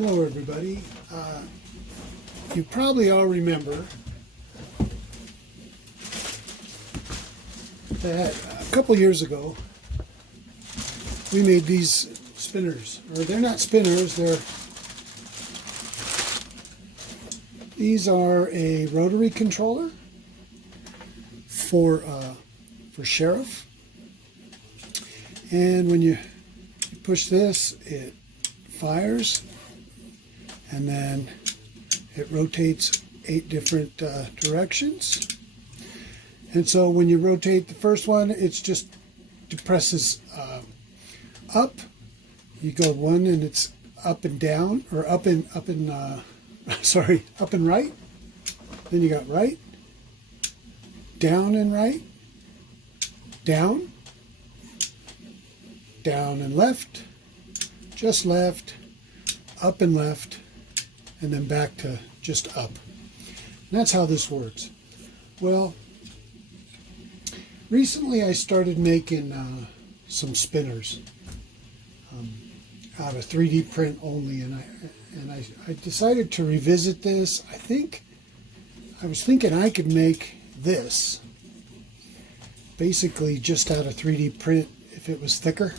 Hello everybody. You probably all remember that a couple years ago we made these spinners, or they're not spinners, these are a rotary controller for sheriff, and when you push this it fires, and then it rotates 8 different directions. And so when you rotate the first one, it's just depresses up. You go one and it's up and down, or up and sorry, up and right. Then you got right, down and right, down, down and left, just left, up and left, and then back to just up. And that's how this works. Well, recently I started making some spinners out of 3D print only, and I decided to revisit this. I was thinking I could make this basically just out of 3D print if it was thicker.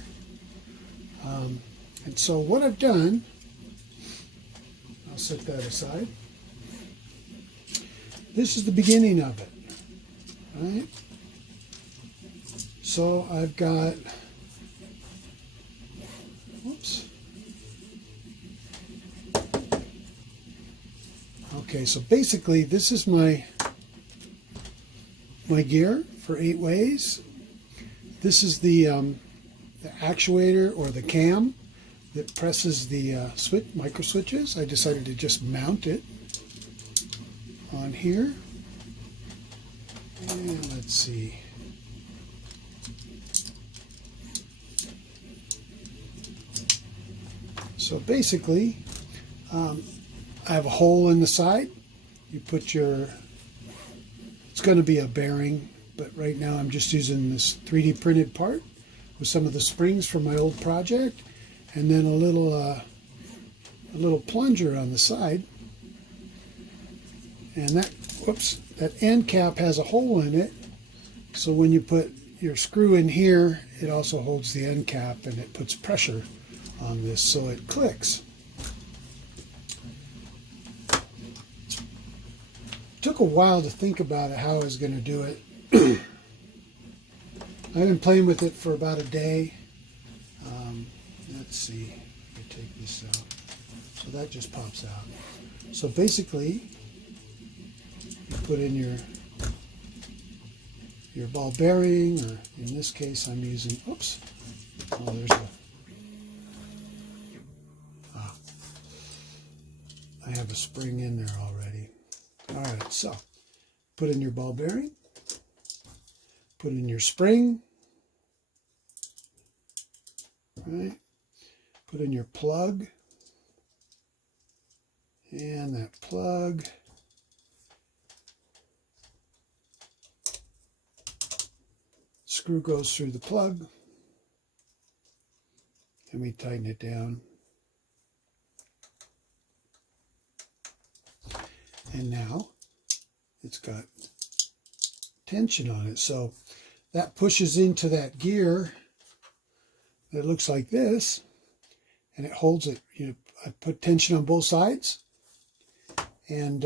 And so what I've done, I'll set that aside. This is the beginning of it, right? So I've got, whoops. Okay, so basically this is my gear for 8 ways. This is the actuator, or the cam, that presses the micro switches. I decided to just mount it on here. And let's see. So basically, I have a hole in the side. You put it's going to be a bearing, but right now I'm just using this 3D printed part with some of the springs from my old project, and then a little plunger on the side. And that end cap has a hole in it, so when you put your screw in here, it also holds the end cap and it puts pressure on this so it clicks. It took a while to think about it, how I was going to do it. I've been playing with it for about a day. Let's see, let me take this out. So that just pops out. So basically, you put in your ball bearing, or in this case I'm using, oops, oh, there's I have a spring in there already. All right, so put in your ball bearing, put in your spring, right? Put in your plug, and that plug screw goes through the plug, and we tighten it down. And now it's got tension on it, so that pushes into that gear that looks like this, and it holds it. I put tension on both sides, and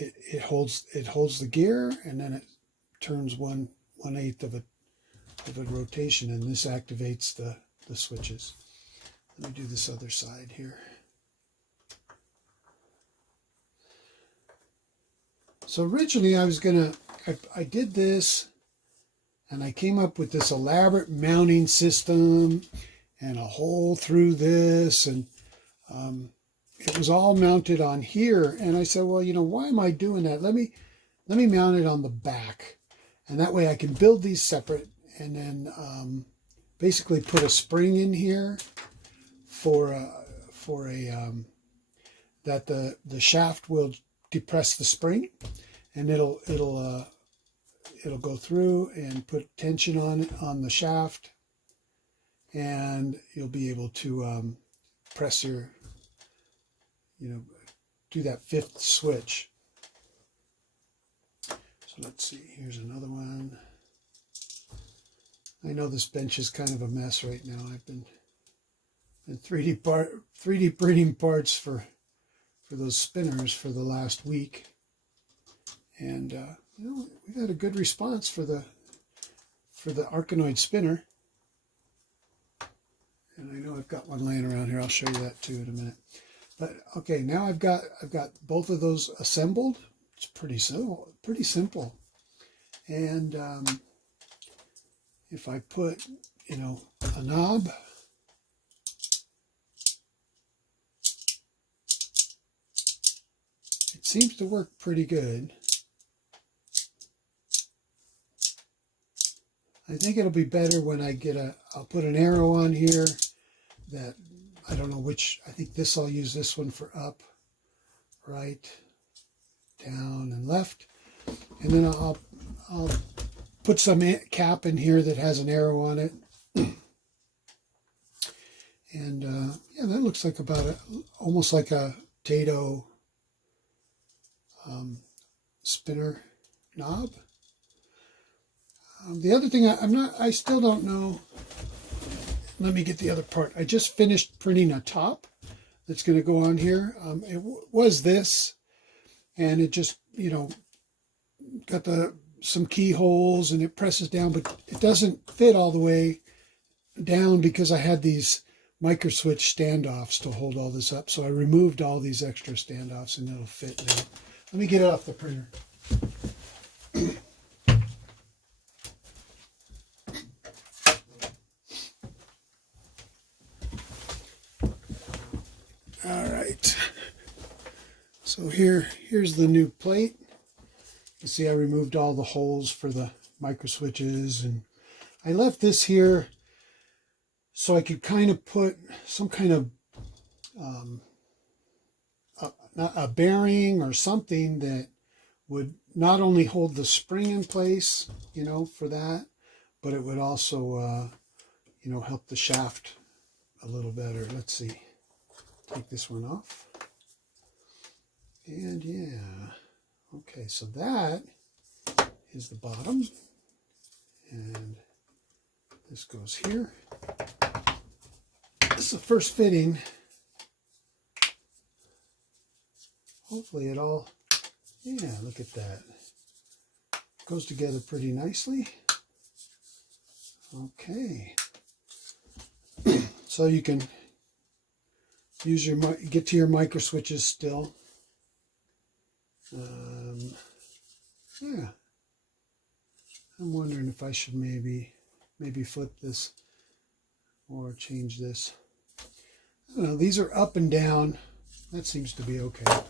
it holds the gear, and then it turns 1/8 of a rotation, and this activates the switches. Let me do this other side here. So originally I did this, and I came up with this elaborate mounting system and a hole through this, and it was all mounted on here. And I said, well, why am I doing that? Let me mount it on the back, and that way I can build these separate, and then basically put a spring in here that the shaft will depress the spring, and it'll go through and put tension on the shaft, and you'll be able to press your do that 5th switch. So let's see, here's another one. I know this bench is kind of a mess right now. I've been 3D printing parts for those spinners for the last week, and we've had a good response for the Arkanoid spinner. And I know I've got one laying around here. I'll show you that too in a minute. But okay, now I've got both of those assembled. It's pretty simple. And if I put a knob, it seems to work pretty good. I think it'll be better when I I'll put an arrow on here that, I don't know which, I think I'll use this one for up, right, down, and left. And then I'll put some cap in here that has an arrow on it. And yeah, that looks like almost like a Tato spinner knob. The other thing, I still don't know. Let me get the other part. I just finished printing a top that's going to go on here. It was this, and it just, got some keyholes, and it presses down, but it doesn't fit all the way down because I had these micro switch standoffs to hold all this up. So I removed all these extra standoffs, and it'll fit now. Let me get it off the printer. All right, so here's the new plate. You see I removed all the holes for the micro switches, and I left this here so I could kind of put some kind of a bearing or something that would not only hold the spring in place, for that, but it would also, help the shaft a little better. Let's see. Take this one off. And yeah, okay, so that is the bottom. And this goes here. This is the first fitting. Hopefully it all, yeah, look at that. Goes together pretty nicely. Okay. So you can get to your micro switches still. Yeah. I'm wondering if I should maybe flip this or change this. I don't know, these are up and down. That seems to be okay.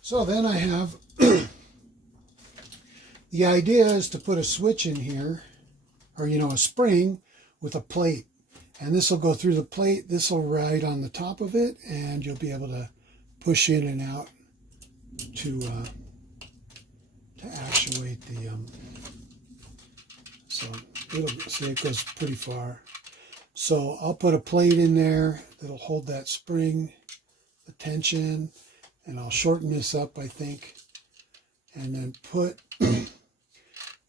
So then I have, the idea is to put a switch in here, or a spring with a plate. And this will go through the plate, this will ride on the top of it, and you'll be able to push in and out to actuate the, so see, it goes pretty far. So I'll put a plate in there that'll hold that spring, the tension, and I'll shorten this up, I think, and then put,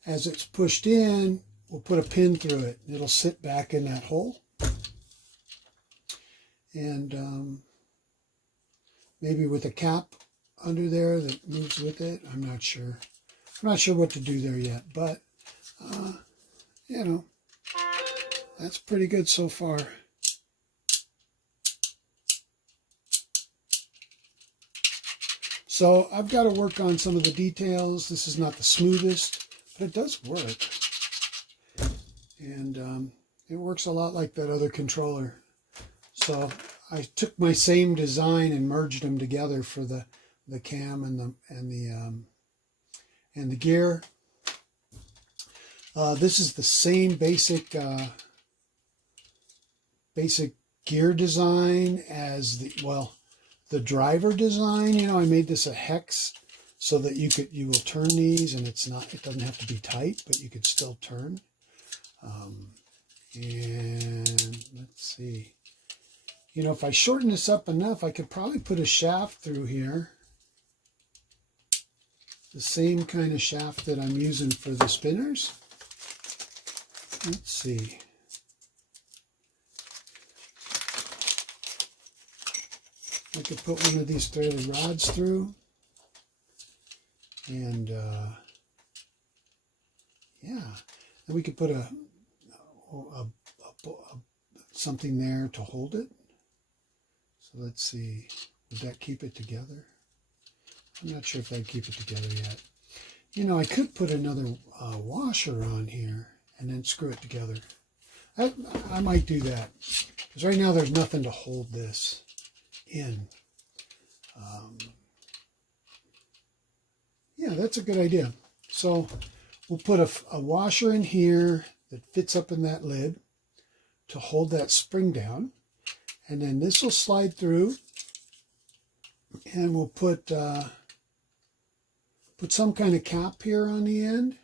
as it's pushed in, we'll put a pin through it. It'll sit back in that hole. And maybe with a cap under there that moves with it. I'm not sure. I'm not sure what to do there yet, but that's pretty good so far. So I've got to work on some of the details. This is not the smoothest, but it does work. And it works a lot like that other controller. So I took my same design and merged them together for the cam and the gear. This is the same basic gear design as the driver design. I made this a hex so that you will turn these, and it doesn't have to be tight, but you could still turn. And let's see. You know, if I shorten this up enough, I could probably put a shaft through here. The same kind of shaft that I'm using for the spinners. Let's see. I could put one of these threaded rods through. And yeah, and we could put something there to hold it. So let's see, would that keep it together? I'm not sure if that'd keep it together yet. You know, I could put another washer on here and then screw it together. I might do that, because right now there's nothing to hold this in. Yeah, that's a good idea. So we'll put a washer in here that fits up in that lid to hold that spring down. And then this will slide through, and we'll put some kind of cap here on the end.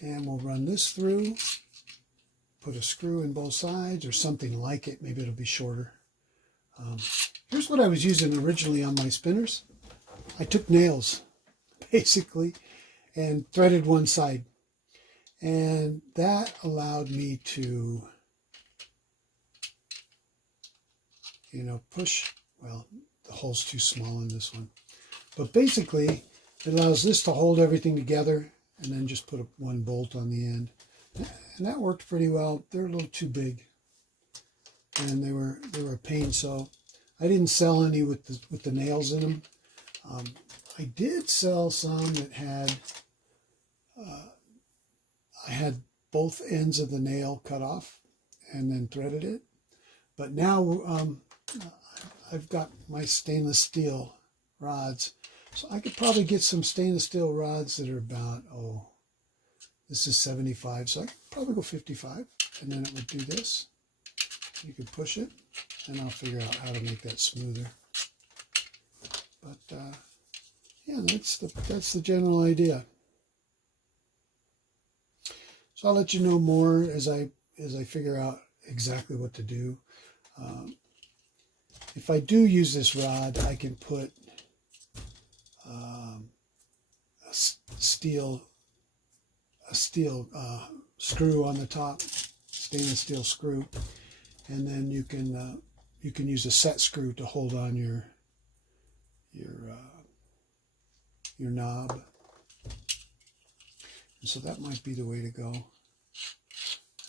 And we'll run this through, put a screw in both sides or something like it. Maybe it'll be shorter. Here's what I was using originally on my spinners. I took nails, basically, and threaded one side. And that allowed me to, you know, push. Well, the hole's too small in this one. But basically, it allows this to hold everything together, and then just put one bolt on the end. And that worked pretty well. They're a little too big, and they were a pain. So I didn't sell any with the nails in them. I did sell some that had, I had both ends of the nail cut off and then threaded it. But now I've got my stainless steel rods. So I could probably get some stainless steel rods that are about, this is 75, so I could probably go 55. And then it would do this. You could push it, and I'll figure out how to make that smoother. But yeah, that's the general idea. So I'll let you know more as I figure out exactly what to do. If I do use this rod, I can put a steel screw on the top, stainless steel screw, and then you can use a set screw to hold on your knob. And so that might be the way to go.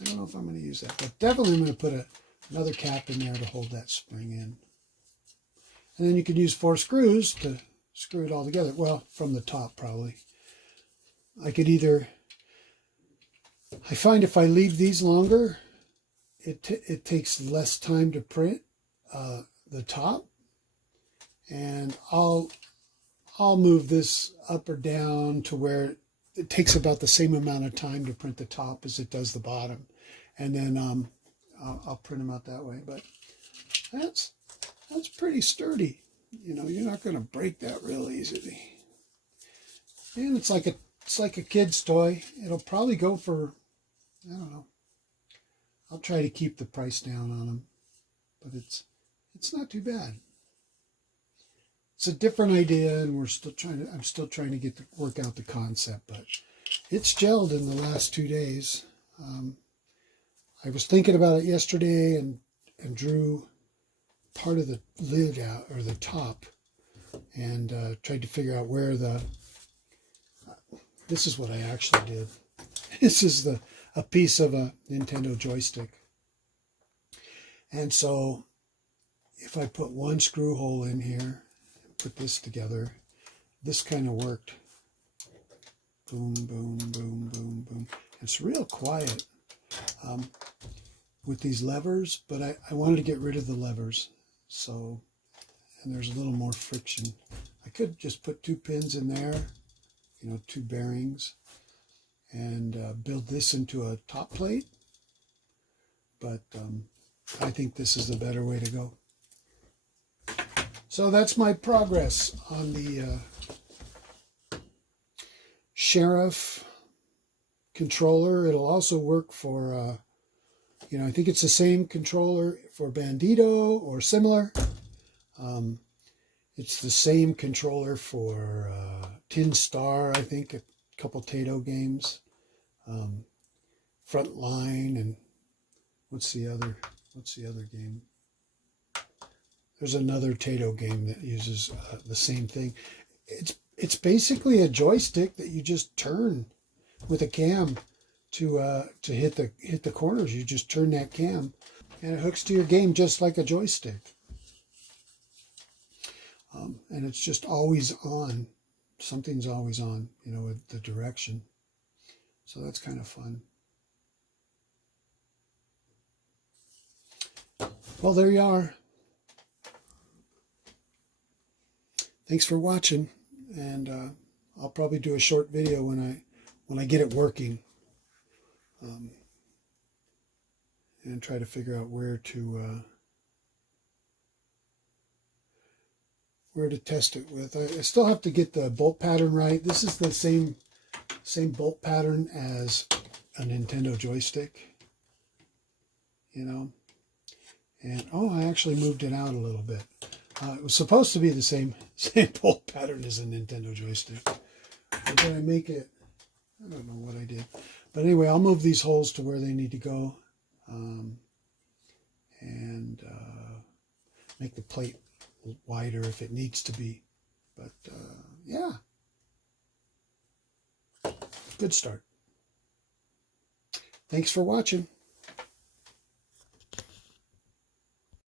I don't know if I'm going to use that, but definitely I'm going to put another cap in there to hold that spring in. And then you could use 4 screws to screw it all together. Well, from the top probably. I could either, I find if I leave these longer, it takes less time to print the top. And I'll move this up or down to where it takes about the same amount of time to print the top as it does the bottom. And then I'll print them out that way. But that's pretty sturdy. You know, you're not going to break that real easily. And it's like a kid's toy. It'll probably go for, I don't know. I'll try to keep the price down on them, but it's not too bad. It's a different idea, and I'm still trying to work out the concept, but it's gelled in the last 2 days. I was thinking about it yesterday and drew part of the lid out, or the top, and tried to figure out where this is what I actually did. This is a piece of a Nintendo joystick. And so if I put one screw hole in here, put this together, this kind of worked. Boom, boom, boom, boom, boom. It's real quiet with these levers, but I wanted to get rid of the levers. So, and there's a little more friction. I could just put 2 pins in there, 2 bearings, and build this into a top plate. But I think this is the better way to go. So that's my progress on the Sheriff controller. It'll also work for I think it's the same controller for Bandido or similar. It's the same controller for Tin Star, I think, a couple Tato games. Frontline, and what's the other game? There's another Tato game that uses the same thing. It's basically a joystick that you just turn with a cam to hit the corners. You just turn that cam, and it hooks to your game just like a joystick. And it's just always on. Something's always on, with the direction. So that's kind of fun. Well, there you are. Thanks for watching, and I'll probably do a short video when I get it working, and try to figure out where to test it with. I still have to get the bolt pattern right. This is the same bolt pattern as a Nintendo joystick, And I actually moved it out a little bit. It was supposed to be the same bolt pattern as a Nintendo joystick. But did I make it? I don't know what I did. But anyway, I'll move these holes to where they need to go, and make the plate wider if it needs to be. But yeah, good start. Thanks for watching.